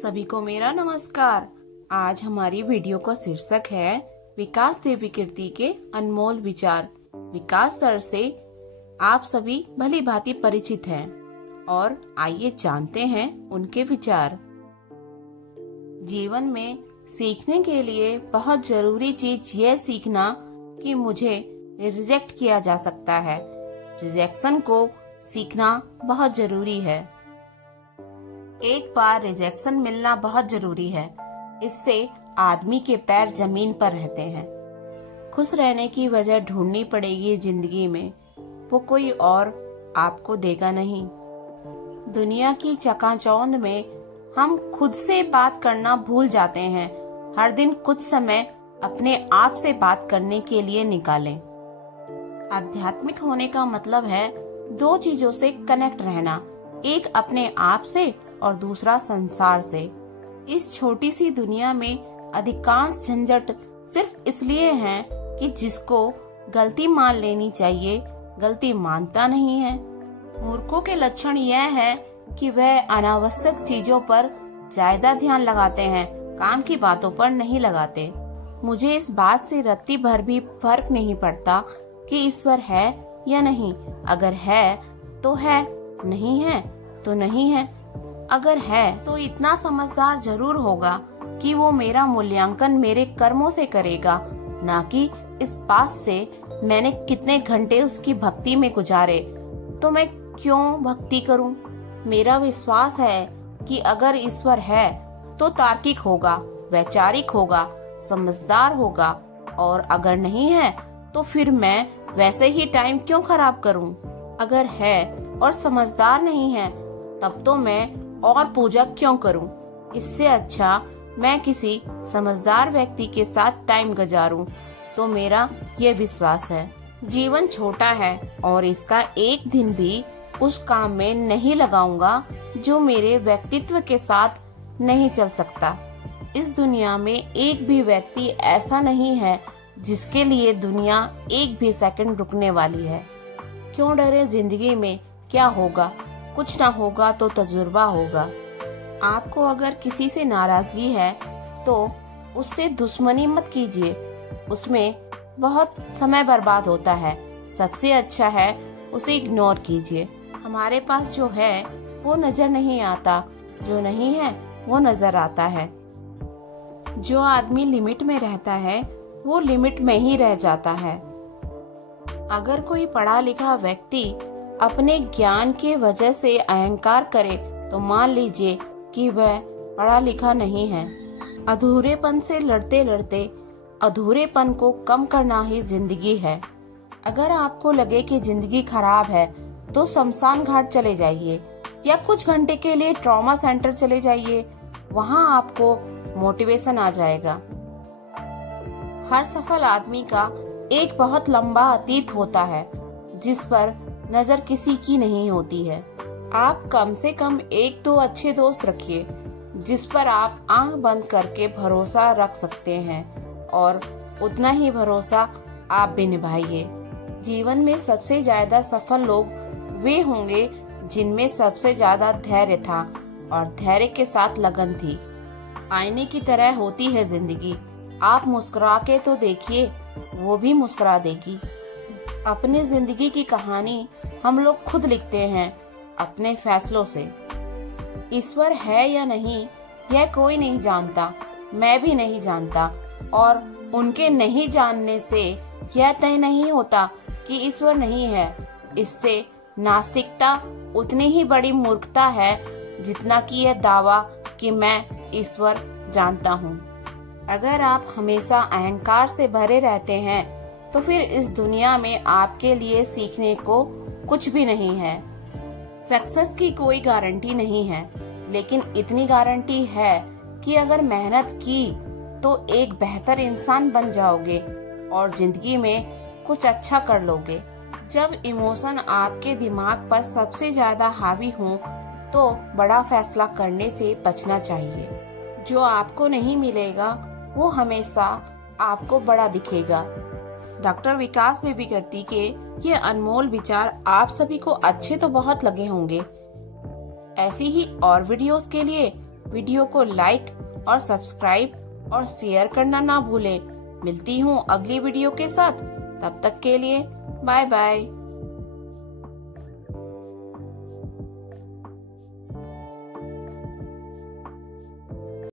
सभी को मेरा नमस्कार। आज हमारी वीडियो का शीर्षक है विकास देवी कीर्ति के अनमोल विचार। विकास सर से आप सभी भली भांति परिचित हैं और आइए जानते हैं उनके विचार। जीवन में सीखने के लिए बहुत जरूरी चीज यह सीखना कि मुझे रिजेक्ट किया जा सकता है। रिजेक्शन को सीखना बहुत जरूरी है। एक बार रिजेक्शन मिलना बहुत जरूरी है। इससे आदमी के पैर जमीन पर रहते हैं। खुश रहने की वजह ढूंढनी पड़ेगी जिंदगी में, वो कोई और आपको देगा नहीं। दुनिया की चकाचौंध में हम खुद से बात करना भूल जाते हैं। हर दिन कुछ समय अपने आप से बात करने के लिए निकालें। आध्यात्मिक होने का मतलब है दो चीजों से कनेक्ट रहना, एक अपने आप से और दूसरा संसार से। इस छोटी सी दुनिया में अधिकांश झंझट सिर्फ इसलिए हैं कि जिसको गलती मान लेनी चाहिए गलती मानता नहीं है। मूर्खों के लक्षण यह है कि वह अनावश्यक चीजों पर ज्यादा ध्यान लगाते हैं, काम की बातों पर नहीं लगाते। मुझे इस बात से रत्ती भर भी फर्क नहीं पड़ता कि ईश्वर है या नहीं। अगर है तो है, नहीं है तो नहीं है। अगर है तो इतना समझदार जरूर होगा कि वो मेरा मूल्यांकन मेरे कर्मों से करेगा, ना कि इस बात से मैंने कितने घंटे उसकी भक्ति में गुजारे तो मैं क्यों भक्ति करूं। मेरा विश्वास है कि अगर ईश्वर है तो तार्किक होगा, वैचारिक होगा, समझदार होगा, और अगर नहीं है तो फिर मैं वैसे ही टाइम क्यों खराब करूं। अगर है और समझदार नहीं है तब तो मैं और पूजा क्यों करूं। इससे अच्छा मैं किसी समझदार व्यक्ति के साथ टाइम गुजारूं। तो मेरा ये विश्वास है जीवन छोटा है और इसका एक दिन भी उस काम में नहीं लगाऊंगा जो मेरे व्यक्तित्व के साथ नहीं चल सकता। इस दुनिया में एक भी व्यक्ति ऐसा नहीं है जिसके लिए दुनिया एक भी सेकंड रुकने वाली है। क्यों डरे जिंदगी में, क्या होगा, कुछ ना होगा तो तजुर्बा होगा। आपको अगर किसी से नाराजगी है तो उससे दुश्मनी मत कीजिए, उसमें बहुत समय बर्बाद होता है। सबसे अच्छा है उसे इग्नोर कीजिए। हमारे पास जो है वो नजर नहीं आता, जो नहीं है वो नजर आता है। जो आदमी लिमिट में रहता है वो लिमिट में ही रह जाता है। अगर कोई पढ़ा लिखा व्यक्ति अपने ज्ञान के वजह से अहंकार करे तो मान लीजिए कि वह पढ़ा लिखा नहीं है। अधूरेपन से लड़ते लड़ते अधूरेपन को कम करना ही जिंदगी है। अगर आपको लगे कि जिंदगी खराब है तो शमशान घाट चले जाइए या कुछ घंटे के लिए ट्रॉमा सेंटर चले जाइए, वहाँ आपको मोटिवेशन आ जाएगा। हर सफल आदमी का एक बहुत लंबा अतीत होता है जिस पर नजर किसी की नहीं होती है। आप कम से कम एक दो अच्छे दोस्त रखिए जिस पर आप आंख बंद करके भरोसा रख सकते हैं, और उतना ही भरोसा आप भी निभाइए। जीवन में सबसे ज्यादा सफल लोग वे होंगे जिनमें सबसे ज्यादा धैर्य था और धैर्य के साथ लगन थी। आईने की तरह होती है जिंदगी। आप मुस्कुरा के तो देखिए, वो भी मुस्कुरा देगी। अपने जिंदगी की कहानी हम लोग खुद लिखते हैं अपने फैसलों से। ईश्वर है या नहीं यह कोई नहीं जानता, मैं भी नहीं जानता, और उनके नहीं जानने से यह तय नहीं होता कि ईश्वर नहीं है। इससे नास्तिकता उतनी ही बड़ी मूर्खता है जितना कि यह दावा कि मैं ईश्वर जानता हूँ। अगर आप हमेशा अहंकार से भरे रहते हैं तो फिर इस दुनिया में आपके लिए सीखने को कुछ भी नहीं है। सक्सेस की कोई गारंटी नहीं है, लेकिन इतनी गारंटी है कि अगर मेहनत की तो एक बेहतर इंसान बन जाओगे और जिंदगी में कुछ अच्छा कर लोगे। जब इमोशन आपके दिमाग पर सबसे ज्यादा हावी हो तो बड़ा फैसला करने से बचना चाहिए। जो आपको नहीं मिलेगा वो हमेशा आपको बड़ा दिखेगा। डॉक्टर विकास देवी कीर्ति के ये अनमोल विचार आप सभी को अच्छे तो बहुत लगे होंगे। ऐसी ही और वीडियोस के लिए वीडियो को लाइक और सब्सक्राइब और शेयर करना ना भूलें। मिलती हूँ अगली वीडियो के साथ, तब तक के लिए बाय बाय।